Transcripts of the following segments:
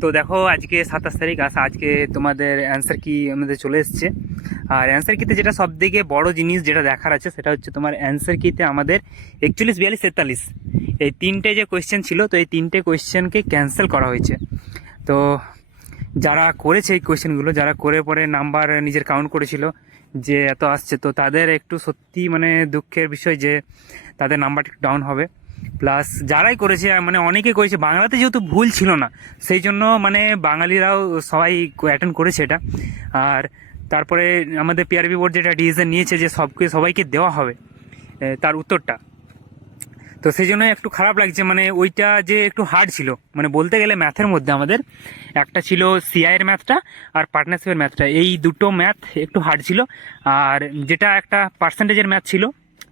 তো দেখো আজকে 27 তারিখ আজকে তোমাদের অ্যান্সার কি আমাদের চলে এসছে। আর অ্যান্সার কিতে যেটা সব থেকে বড় জিনিস যেটা দেখার আছে সেটা হচ্ছে তোমার অ্যান্সার কিতে আমাদের 41, 42, 43 এই তিনটে যে কোয়েশ্চেন ছিল, তো এই তিনটে কোয়েশ্চেনকে ক্যান্সেল করা হয়েছে। তো যারা করেছে এই কোয়েশ্চেনগুলো, যারা করে পরে নাম্বার নিজের কাউন্ট করেছিল যে এত আসছে, তো তাদের একটু সত্যি মানে দুঃখের বিষয় যে তাদের নাম্বার ডাউন হবে। প্লাস যারাই করেছে মানে অনেকে করেছে, বাংলাতে যেহেতু ভুল ছিল না সেই জন্য মানে বাঙালিরাও সবাই অ্যাটেন্ড করেছে এটা। আর তারপরে আমাদের পিআরবি বোর্ড যেটা ডিসিশন নিয়েছে যে সবাইকে দেওয়া হবে তার উত্তরটা, তো সেই জন্য একটু খারাপ লাগছে। মানে ওইটা যে একটু হার্ড ছিল, মানে বলতে গেলে ম্যাথের মধ্যে আমাদের একটা ছিল সিআই এর ম্যাথটা আর পার্টনারশিপের ম্যাথটা, এই দুটো ম্যাথ একটু হার্ড ছিল। আর যেটা একটা পার্সেন্টেজের ম্যাথ ছিল,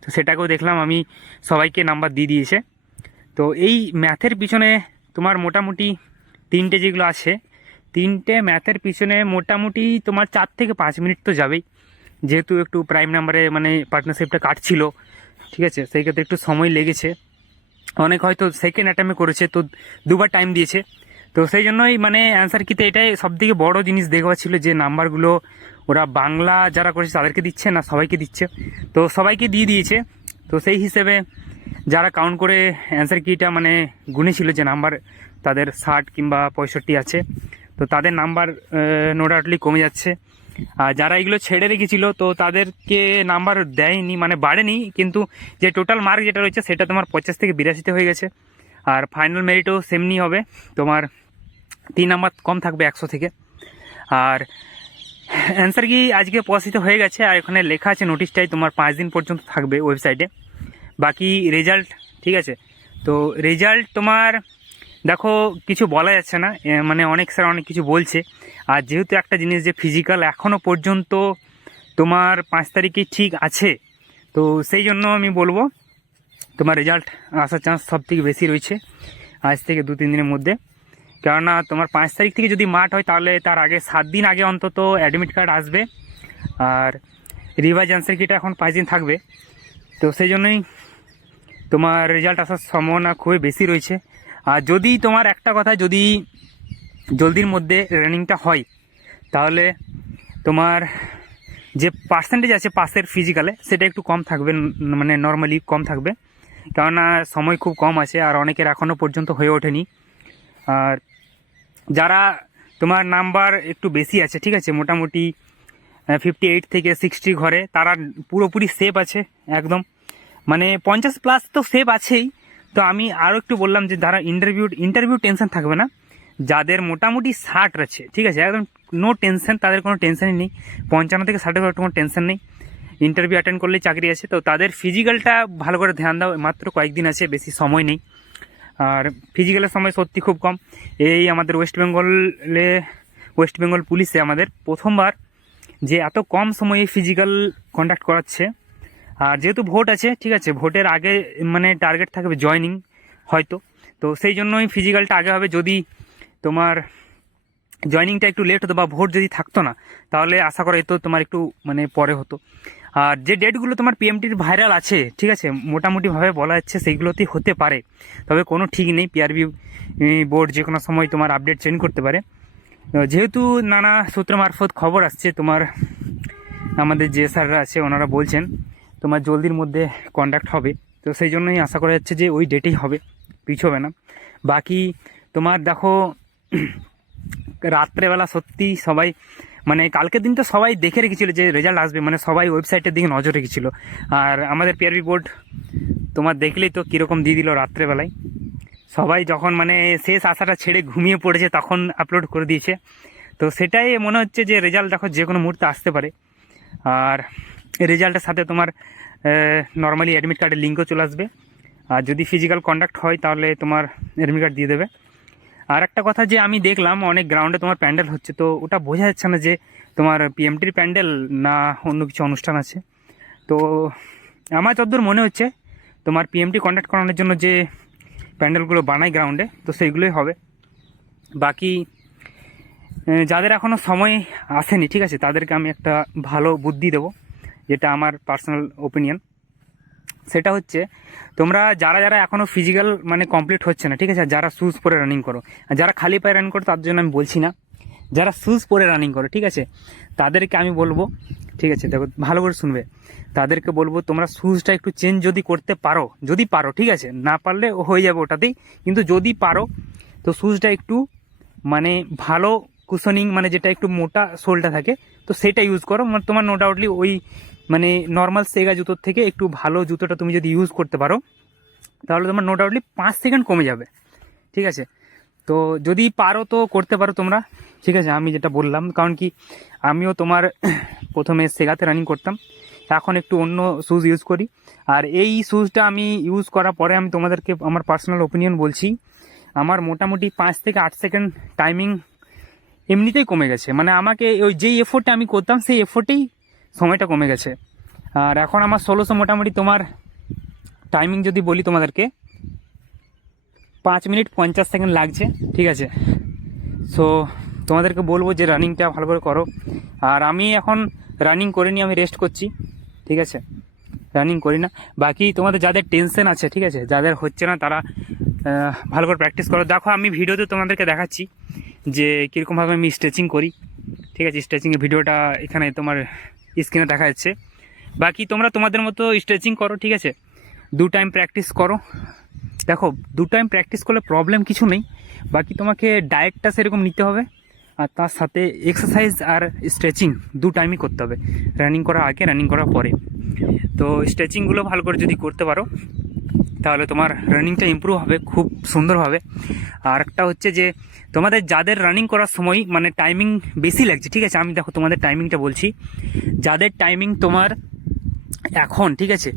তো সেটাকেও দেখলাম আমি সবাইকে নাম্বার দিয়ে দিয়েছে। তো এই ম্যাথের পিছনে তোমার মোটামুটি তিনটে যেগুলো আছে, তিনটে ম্যাথের পিছনে মোটামুটি তোমার 4 থেকে 5 মিনিট তো যাবেই, যেহেতু একটু প্রাইম নাম্বারে মানে পার্টনারশিপটা কাটছিল, ঠিক আছে, সেই ক্ষেত্রে একটু সময় লেগেছে। অনেক হয়তো সেকেন্ড অ্যাটেম্পে করেছে, তো দুবার টাইম দিয়েছে। তো সেই জন্যই মানে অ্যান্সার কিতে এটাই সবথেকে বড় জিনিস দেখবা ছিল যে নাম্বারগুলো ওরা বাংলা যারা করেছে তাদেরকে দিচ্ছে না সবাইকে দিচ্ছে, তো সবাইকে দিয়ে দিয়েছে। তো সেই হিসেবে যারা কাউন্ট করে অ্যান্সার কিটা মানে গুনেছিল যে নাম্বার তাদের 60 কিংবা 65 আছে, তো তাদের নাম্বার নো ডাউটলি কমে যাচ্ছে। আর যারা এগুলো ছেড়ে রেখেছিল তো তাদেরকে নাম্বার দেয়নি, মানে বাড়েনি, কিন্তু যে টোটাল মার্ক যেটা রয়েছে সেটা তোমার 50 থেকে 82 হয়ে গেছে। আর ফাইনাল মেরিটও সেমনি হবে, তোমার 3 নাম্বার কম থাকবে 100 থেকে। আর অ্যান্সার কি আজকে প্রকাশিত হয়ে গেছে, আর এখানে লেখা আছে নোটিশটাই তোমার 5 দিন পর্যন্ত থাকবে ওয়েবসাইটে। বাকি রেজাল্ট ঠিক আছে। তো রেজাল্ট তোমার দেখো কিছু বলা যাচ্ছে না, মানে অনেক স্যার অনেক কিছু বলছে। আর যেহেতু একটা জিনিস যে ফিজিক্যাল এখনও পর্যন্ত তোমার 5 তারিখে ঠিক আছে, তো সেই জন্য আমি বলবো তোমার রেজাল্ট আসার চান্স সব থেকে বেশি রয়েছে আজ থেকে 2-3 দিনের মধ্যে। কেননা তোমার 5 তারিখ থেকে যদি মাঠ হয় তাহলে তার আগে 7 দিন আগে অন্তত অ্যাডমিট কার্ড আসবে, আর রিভাইজ অ্যান্সার কিটা এখন 5 দিন থাকবে। তো সেই জন্যই তোমার রেজাল্ট আসার সম্ভাবনা খুবই বেশি রয়েছে। আর যদি তোমার একটা কথা, যদি জলদির মধ্যে রানিংটা হয় তাহলে তোমার যে পার্সেন্টেজ আছে পাসের ফিজিক্যালে সেটা একটু কম থাকবে, মানে নর্মালি কম থাকবে, কেননা সময় খুব কম আছে আর অনেকের এখনও পর্যন্ত হয়ে ওঠেনি। আর যারা তোমার নাম্বার একটু বেশি আছে, ঠিক আছে, মোটামুটি 58 থেকে 60 ঘরে, তারা পুরোপুরি সেফ আছে একদম, মানে 50+ তো সেফ আছেই। তো আমি আরও একটু বললাম যে যারা ইন্টারভিউ টেনশন থাকবে না, যাদের মোটামুটি 60 আছে, ঠিক আছে, একদম নো টেনশন, তাদের কোনো টেনশনই নেই, 55 থেকে 60 কোনো টেনশন নেই, ইন্টারভিউ অ্যাটেন্ড করলেই চাকরি আছে। তো তাদের ফিজিক্যালটা ভালো করে ধ্যান দাও, মাত্র কয়েকদিন আছে, বেশি সময় নেই। আর ফিজিক্যালের সময় সত্যি খুব কম। এই আমাদের ওয়েস্ট বেঙ্গল পুলিশে আমাদের প্রথমবার যে এত কম সময়ে ফিজিক্যাল কন্ডাক্ট করাচ্ছে। আর যেহেতু ভোট আছে, ঠিক আছে, ভোটের আগে মানে টার্গেট থাকবে জয়নিং হয়তো, তো সেই জন্যই ফিজিক্যালটা আগে হবে। যদি তোমার জয়নিংটা একটু লেট হতো বা ভোট যদি থাকতো না তাহলে আশা করা যেত তোমার একটু মানে পরে হতো। আর যে ডেটগুলো তোমার পিএমটির ভাইরাল আছে, ঠিক আছে, মোটামুটিভাবে বলা যাচ্ছে সেইগুলোতেই হতে পারে, তবে কোনো ঠিক নেই, পিআরবি বোর্ড যে কোনো সময় তোমার আপডেট চেঞ্জ করতে পারে। যেহেতু নানা সূত্র মারফত খবর আসছে, তোমার আমাদের যে স্যাররা আছে ওনারা বলছেন তোমার জলদির মধ্যে কন্ডাক্ট হবে, তো সেই জন্যই আশা করা যাচ্ছে যে ওই ডেটেই হবে, পিছোবে না। বাকি তোমার দেখো রাত্রেবেলা সত্যি সবাই মানে কালকের দিন তো সবাই দেখে রেখেছিল যে রেজাল্ট আসবে, মানে সবাই ওয়েবসাইটের দিকে নজর রেখেছিল। আর আমাদের পিআরবি বোর্ড তোমার দেখলেই তো কীরকম দিয়ে দিল রাত্রেবেলায়, সবাই যখন মানে শেষ আশাটা ছেড়ে ঘুমিয়ে পড়েছে তখন আপলোড করে দিয়েছে। তো সেটাই মনে হচ্ছে যে রেজাল্ট দেখো যে কোনো মুহূর্তে আসতে পারে। আর রেজাল্টের সাথে তোমার নর্মালি অ্যাডমিট কার্ডের লিঙ্কও চলে আসবে, আর যদি ফিজিক্যাল কন্ডাক্ট হয় তাহলে তোমার অ্যাডমিট কার্ড দিয়ে দেবে। আর একটা কথা যে আমি দেখলাম অনেক গ্রাউন্ডে তোমার প্যান্ডেল হচ্ছে, তো ওটা বোঝা যাচ্ছে না যে তোমার পিএমটির প্যান্ডেল না অন্য কিছু অনুষ্ঠান আছে। তো আমার যতদূর মনে হচ্ছে তোমার পিএমটি কন্ডাক্ট করানোর জন্য যে প্যান্ডেলগুলো বানায় গ্রাউন্ডে, তো সেইগুলোই হবে। বাকি যাদের এখনও সময় আসেনি, ঠিক আছে, তাদেরকে আমি একটা ভালো বুদ্ধি দেবো, যেটা আমার পার্সোনাল ওপিনিয়ন। সেটা হচ্ছে তোমরা যারা যারা এখনও ফিজিক্যাল মানে কমপ্লিট হচ্ছে না, ঠিক আছে, যারা শ্যুজ পরে রানিং করো, আর যারা খালি পায়ে রানিং করো তার জন্য আমি বলছি না, যারা শ্যুজ পরে রানিং করো, ঠিক আছে, তাদেরকে আমি বলবো, ঠিক আছে, দেখো ভালো করে শুনবে, তাদেরকে বলবো তোমরা শ্যুজটা একটু চেঞ্জ যদি করতে পারো, যদি পারো, ঠিক আছে, না পারলে হয়ে যাবে ওটাতেই, কিন্তু যদি পারো তো শ্যুজটা একটু মানে ভালো কুশনিং, মানে যেটা একটু মোটা সোলটা থাকে, তো সেটা ইউজ করো। মানে তোমার নো ডাউটলি ওই মানে নর্মাল সেগা জুতোর থেকে একটু ভালো জুতোটা তুমি যদি ইউজ করতে পারো তাহলে তোমার নো ডাউটলি 5 সেকেন্ড কমে যাবে, ঠিক আছে। তো যদি পারো তো করতে পারো তোমরা, ঠিক আছে, আমি যেটা বললাম, কারণ কি আমিও তোমার প্রথমে সেগাতে রানিং করতাম, এখন একটু অন্য শ্যুজ ইউজ করি। আর এই শ্যুজটা আমি ইউজ করার পরে আমি তোমাদেরকে আমার পার্সোনাল ওপিনিয়ন বলছি, আমার মোটামুটি 5 থেকে 8 সেকেন্ড টাইমিং এমনিতেই কমে গেছে। মানে আমাকে ওই যেই এফোর্টটা আমি করতাম সেই এফোর্টেই সময়টা কমে গেছে। আর এখন আমার 1600 মোটামুটি তোমার টাইমিং যদি বলি তোমাদেরকে 5 মিনিট 50 সেকেন্ড লাগছে, ঠিক আছে। সো তোমাদেরকে বলবো যে রানিংটা ভালো করে করো। আর আমি এখন রানিং করিনি, আমি রেস্ট করছি, ঠিক আছে, রানিং করি না। বাকি তোমাদের যাদের টেনশন আছে, ঠিক আছে, যাদের হচ্ছে না তারা ভালো করে প্র্যাকটিস করো। দেখো আমি ভিডিওতে তোমাদেরকে দেখাচ্ছি যে কীরকমভাবে আমি স্ট্রেচিং করি, ঠিক আছে, স্ট্রেচিংয়ের ভিডিওটা এখানে তোমার স্ক্রিনে দেখা যাচ্ছে। বাকি তোমরা তোমাদের মতো স্ট্রেচিং করো, ঠিক আছে, 2 টাইম প্র্যাকটিস করো। দেখো 2 টাইম প্র্যাকটিস করলে প্রবলেম কিছু নেই, বাকি তোমাকে ডায়েটটা সেরকম নিতে হবে, আর তার সাথে এক্সারসাইজ আর স্ট্রেচিং 2 টাইমই করতে হবে, রানিং করার আগে, রানিং করার পরে। তো স্ট্রেচিংগুলো ভালো করে যদি করতে পারো তাহলে তোমার রানিংটা ইমপ্রুভ হবে খুব সুন্দরভাবে। আর একটা হচ্ছে যে তোমাদের যাদের রানিং করার সময় মানে টাইমিং বেশি লাগছে, ঠিক আছে, আমি দেখো তোমাদের টাইমিংটা বলছি, যাদের টাইমিং তোমার এখন, ঠিক আছে,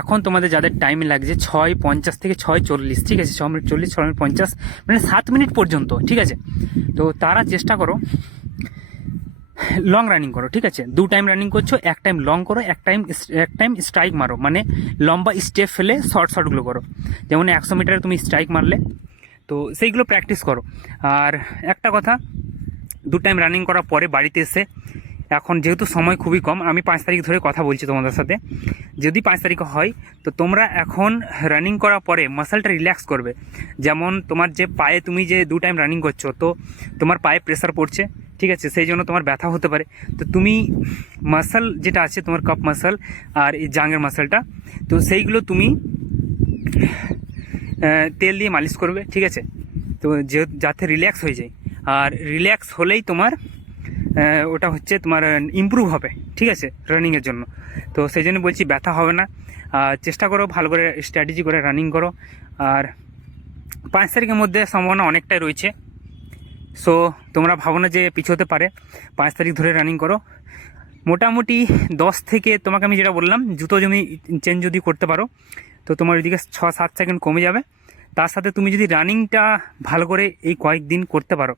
এখন তোমাদের যাদের টাইম লাগছে 6:50 থেকে 6:40, ঠিক আছে, 6 মিনিট 40, 6 মিনিট 50, মানে 7 মিনিট পর্যন্ত, ঠিক আছে। তো তারা চেষ্টা করো লং রানিং করো, ঠিক আছে, 2 টাইম রানিং করছো, 1 টাইম লং করো, এক টাইম স্ট্রাইক মারো, মানে লম্বা স্টেপ ফেলে শর্টগুলো করো, যেমন 100 মিটারে তুমি স্ট্রাইক মারলে, তো সেইগুলো প্র্যাকটিস করো। আর একটা কথা, 2 টাইম রানিং করার পরে বাড়িতে এসে, এখন যেহেতু সময় খুবই কম, আমি 5 তারিখ ধরে কথা বলছি তোমাদের সাথে, যদি 5 তারিখ হয় তো তোমরা এখন রানিং করার পরে মাসেলটা রিল্যাক্স করবে। যেমন তোমার যে পায়ে, তুমি যে 2 টাইম রানিং করছো, তো তোমার পায়ে প্রেসার পড়ছে, ঠিক আছে, সেই জন্য তোমার ব্যথা হতে পারে। তো তুমি মাসেল যেটা আছে তোমার কাপ মাসেল আর এই জাঙ্গের মাসেলটা, তো সেইগুলো তুমি তেল দিয়ে মালিশ করবে, ঠিক আছে, তো যাতে রিল্যাক্স হয়ে যায়। আর রিল্যাক্স হলেই তোমার ওটা হচ্ছে তোমার ইমপ্রুভ হবে, ঠিক আছে, রানিংয়ের জন্য। তো সেই জন্য বলছি ব্যথা হবে না। চেষ্টা করো ভালো করে স্ট্র্যাটেজি করে রানিং করো। আর 5 তারিখের মধ্যে সম্ভাবনা অনেকটাই রয়েছে, সো তোমরা ভাবো না যে পিছোতে পারে, 5 তারিখ ধরে রানিং করো। মোটামুটি 10 থেকে, তোমাকে আমি যেটা বললাম, জুতো জমি চেঞ্জ যদি করতে পারো তো তোমার ওইদিকে 6-7 সেকেন্ড কমে যাবে। তার সাথে তুমি যদি রানিংটা ভালো করে এই কয়েকদিন করতে পারো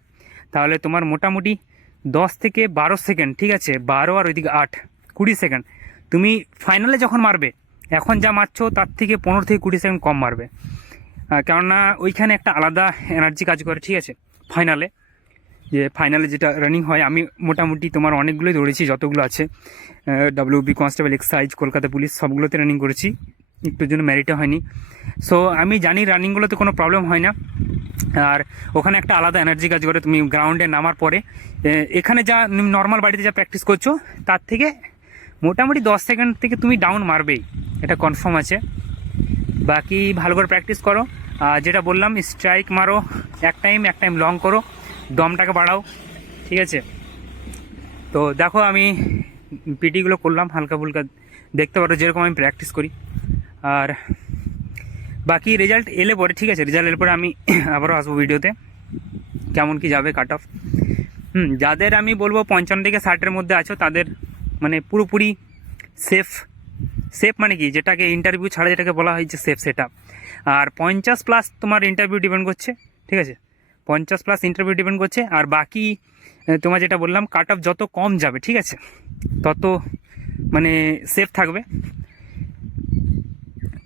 তাহলে তোমার মোটামুটি 10 থেকে 12 সেকেন্ড, ঠিক আছে, 12 আর ওইদিকে 8, 20 সেকেন্ড তুমি ফাইনালে যখন মারবে, এখন যা মারছো তার থেকে 15 থেকে 20 সেকেন্ড কম মারবে। কেননা ওইখানে একটা আলাদা এনার্জি কাজ করে, ঠিক আছে, ফাইনালে, যে ফাইনালে যেটা রানিং হয়। আমি মোটামুটি তোমার অনেকগুলোই দৌড়েছি, যতগুলো আছে, WB constable, excise, Kolkata police, সবগুলোতে রানিং করেছি, একটুর জন্য ম্যারিটে হয়নি। সো আমি জানি রানিংগুলোতে কোনো প্রবলেম হয় না, আর ওখানে একটা আলাদা এনার্জি কাজ করে। তুমি গ্রাউন্ডে নামার পরে এখানে যা নর্মাল বাড়িতে যা প্র্যাকটিস করছো তার থেকে মোটামুটি 10 সেকেন্ড থেকে তুমি ডাউন মারবেই, এটা কনফার্ম আছে। বাকি ভালো করে প্র্যাকটিস করো, যেটা বললাম স্ট্রাইক মারো, এক টাইম লং করো, দমটাকে বাড়াও, ঠিক আছে। তো দেখো আমি পিটিগুলো করলাম হালকা ফুলকা, দেখতে পারো যেরকম আমি প্র্যাকটিস করি। আর বাকি রেজাল্ট এলে পরে, ঠিক আছে, রেজাল্ট এলে পরে আমি আবারও আসবো ভিডিওতে, কেমন কি যাবে কাট অফ। যাদের আমি বলবো 55 থেকে 60-এর মধ্যে আছো তাদের মানে পুরোপুরি সেফ মানে কি, যেটাকে ইন্টারভিউ ছাড়া যেটাকে বলা হয়েছে সেফ, সেটা। আর 50+ তোমার ইন্টারভিউ ডিপেন্ড করছে, ঠিক আছে, 50+ ইন্টারভিউ ডিপেন্ড করছে। আর বাকি তোমার যেটা বললাম কাট অফ যত কম যাবে, ঠিক আছে, তত মানে সেফ থাকবে।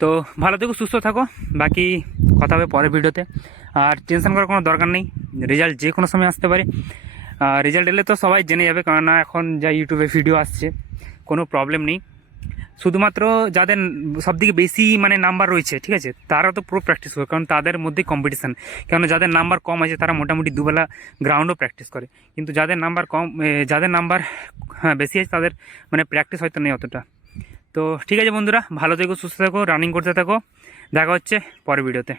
তো ভালো থেকো, সুস্থ থাকো, বাকি কথা হবে পরের ভিডিওতে। আর টেনশন করার কোনো দরকার নেই, রেজাল্ট যে কোনো সময় আসতে পারে। রেজাল্ট এলে তো সবাই জেনে যাবে, কেননা এখন যা ইউটিউবে ভিডিও আসছে, কোনো প্রবলেম নেই। শুধুমাত্র যাদের সব থেকে বেশি মানে নাম্বার রয়েছে, ঠিক আছে, তারা তো পুরো প্র্যাকটিস করে, কারণ তাদের মধ্যে কম্পিটিশান। কেন যাদের নাম্বার কম আছে তারা মোটামুটি দুবেলা গ্রাউন্ডও প্র্যাকটিস করে, কিন্তু যাদের নাম্বার কম, যাদের নাম্বার হ্যাঁ বেশি আছে তাদের মানে প্র্যাকটিস হয়তো নেই অতটা। তো ঠিক আছে বন্ধুরা, ভালো থেকো, সুস্থ থাকো, রানিং করতে থাকো, দেখা হচ্ছে পরের ভিডিওতে।